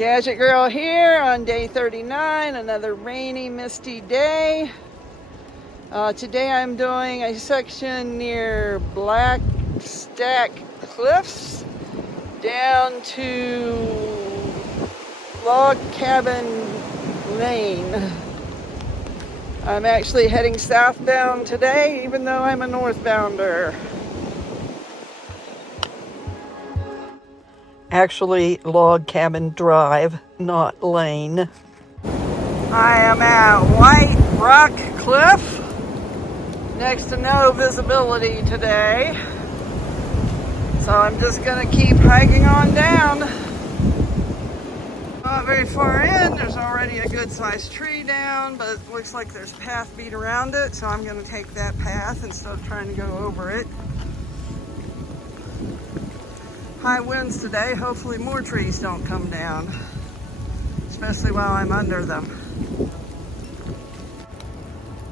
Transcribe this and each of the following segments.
Gadget Girl here on day 39, another rainy, misty day. Today I'm doing a section near Black Stack Cliffs down to Log Cabin Lane. I'm actually heading southbound today, even though I'm a northbounder. Actually, Log Cabin Drive, not Lane. I am at White Rock Cliff, next to no visibility today. So I'm just gonna keep hiking on down. Not very far in, there's already a good sized tree down, but it looks like there's path beat around it, so I'm gonna take that path instead of trying to go over it. High winds today, hopefully more trees don't come down, especially while I'm under them.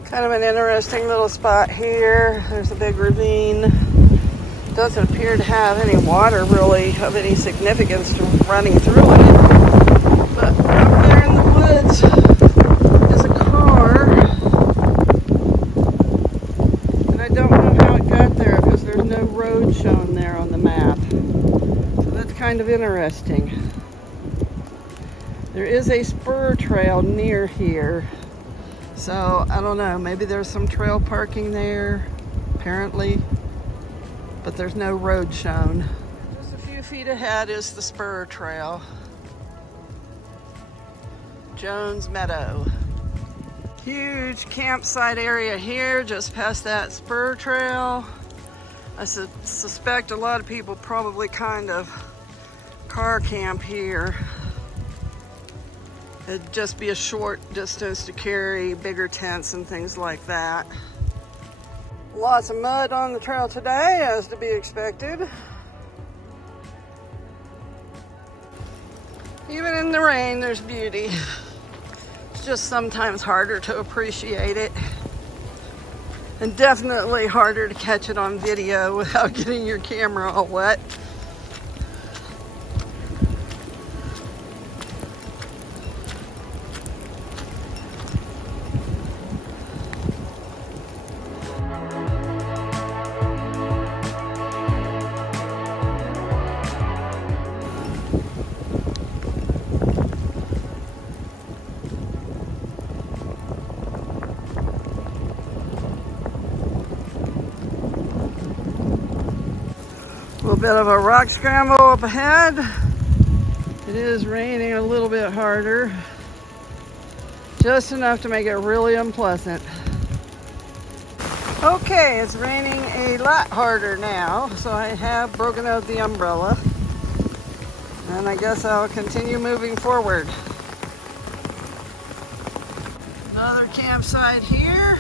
Kind of an interesting little spot here. There's a big ravine. Doesn't appear to have any water really of any significance to running through it. But up there in the woods is a car. And I don't know how it got there because there's no road shown there on the map. Kind of interesting. There is a spur trail near here, so I don't know, maybe there's some trail parking there apparently, but there's no road shown. Just a few feet ahead is the spur trail. Jones Meadow. Huge campsite area here just past that spur trail. I suspect a lot of people probably kind of car camp here. It'd just be a short distance to carry bigger tents and things like that. Lots of mud on the trail today, as to be expected. Even in the rain, there's beauty. It's just sometimes harder to appreciate it. And definitely harder to catch it on video without getting your camera all wet. A little bit of a rock scramble up ahead. It is raining a little bit harder, just enough to make it really unpleasant. Okay, it's raining a lot harder now, so I have broken out the umbrella, and I guess I'll continue moving forward. Another campsite here.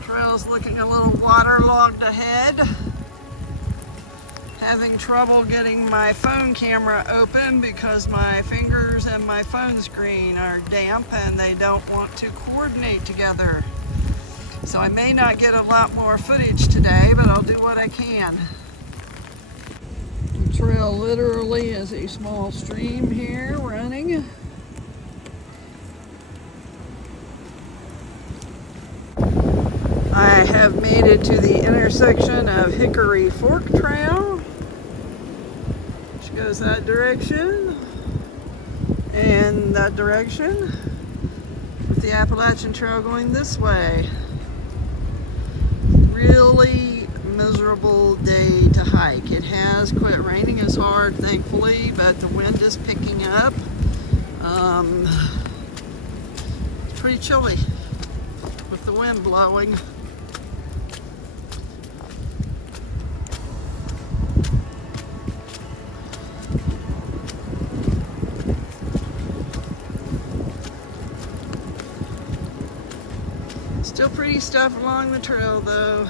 Trail's looking a little waterlogged ahead. Having trouble getting my phone camera open because my fingers and my phone screen are damp and they don't want to coordinate together. So I may not get a lot more footage today, but I'll do what I can. The trail literally is a small stream here running. I have made it to the intersection of Hickory Fork Trail, which goes that direction and that direction, with the Appalachian Trail going this way. Really miserable day to hike. It has quit raining as hard, thankfully, but the wind is picking up. It's pretty chilly with the wind blowing. Still pretty stuff along the trail though.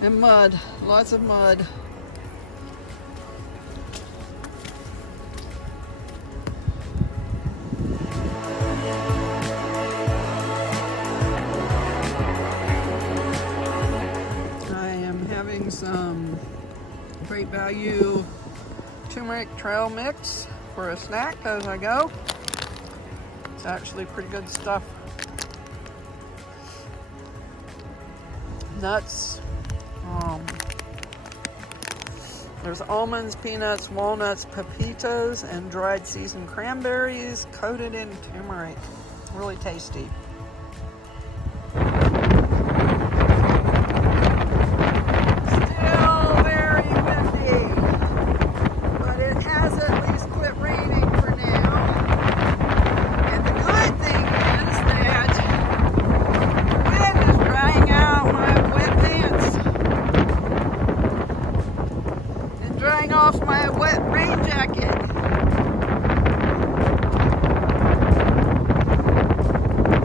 And mud, lots of mud. getting some great value turmeric trail mix for a snack as I go. It's actually pretty good stuff. Nuts. There's almonds, peanuts, walnuts, pepitas, and dried seasoned cranberries coated in turmeric. Really tasty. Off my wet rain jacket.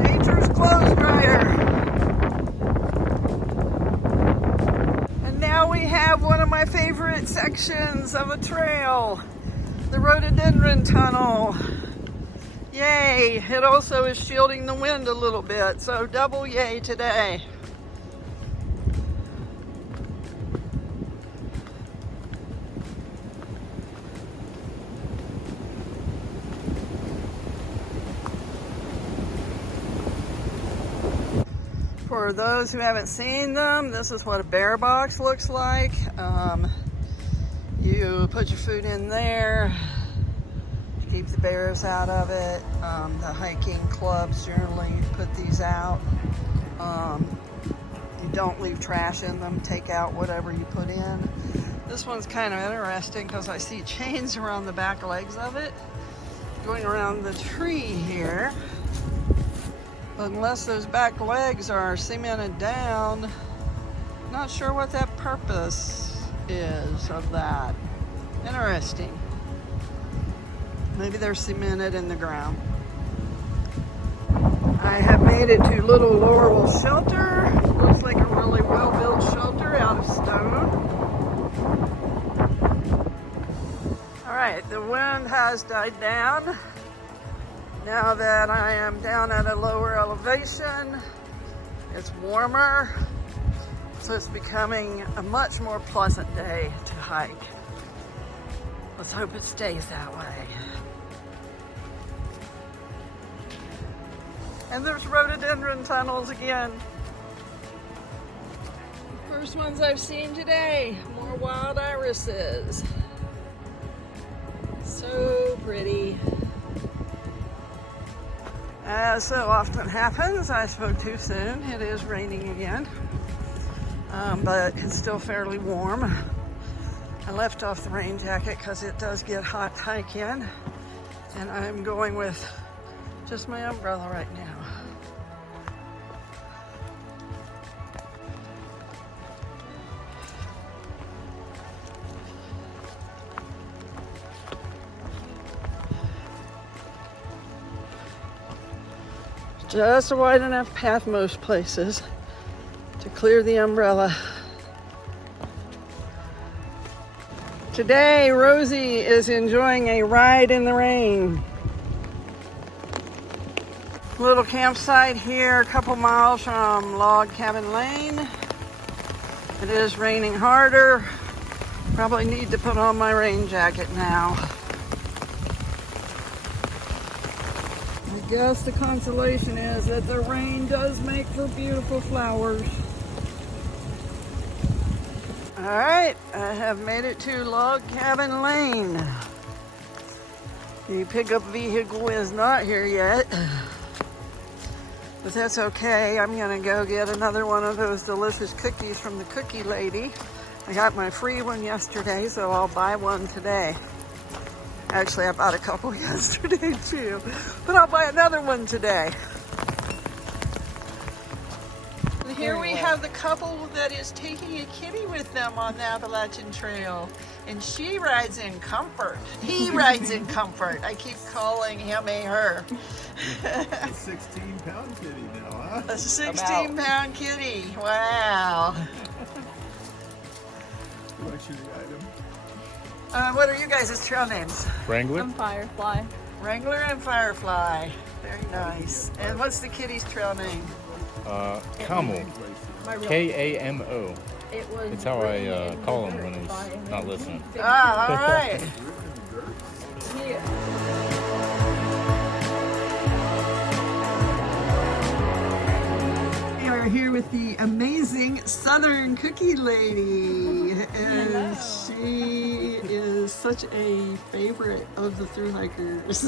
Nature's clothes dryer. And now we have one of my favorite sections of a trail, the rhododendron tunnel. Yay! It also is shielding the wind a little bit, so double yay today. For those who haven't seen them, this is what a bear box looks like. You put your food in there, keep the bears out of it. The hiking clubs generally put these out. You don't leave trash in them, take out whatever you put in. This one's kind of interesting because I see chains around the back legs of it, going around the tree here. Unless those back legs are cemented down, not sure what that purpose is of that. Interesting. Maybe they're cemented in the ground. I have made it to Little Laurel Shelter. Looks like a really well-built shelter out of stone. All right, the wind has died down. Now that I am down at a lower elevation, it's warmer, so it's becoming a much more pleasant day to hike. Let's hope it stays that way. And there's rhododendron tunnels again. First ones I've seen today, more wild irises. So pretty. As so often happens, I spoke too soon. It is raining again, but it's still fairly warm. I left off the rain jacket because it does get hot to hike in, and I'm going with just my umbrella right now. Just a wide enough path most places to clear the umbrella. Today, Rosie is enjoying a ride in the rain. Little campsite here, a couple miles from Log Cabin Lane. It is raining harder. Probably need to put on my rain jacket now. I guess the consolation is that the rain does make for beautiful flowers. All right, I have made it to Log Cabin Lane. The pickup vehicle is not here yet, but that's okay. I'm gonna go get another one of those delicious cookies from the cookie lady. I got my free one yesterday, so I'll buy one today. Actually, I bought a couple yesterday too, but I'll buy another one today. And here we have the couple that is taking a kitty with them on the Appalachian Trail, and she rides in comfort. He rides in comfort. I keep calling him a her. A 16-pound kitty now, huh? A 16-pound kitty. Wow. What's your item? What are you guys' trail names? Wrangler? I'm Firefly. Wrangler and Firefly. Very nice. And what's the kitty's trail name? Kamo. K-A-M-O. It's how I call him when he's not listening. Ah, all right. We are here with the amazing Southern Cookie Lady, and she is such a favorite of the thru hikers.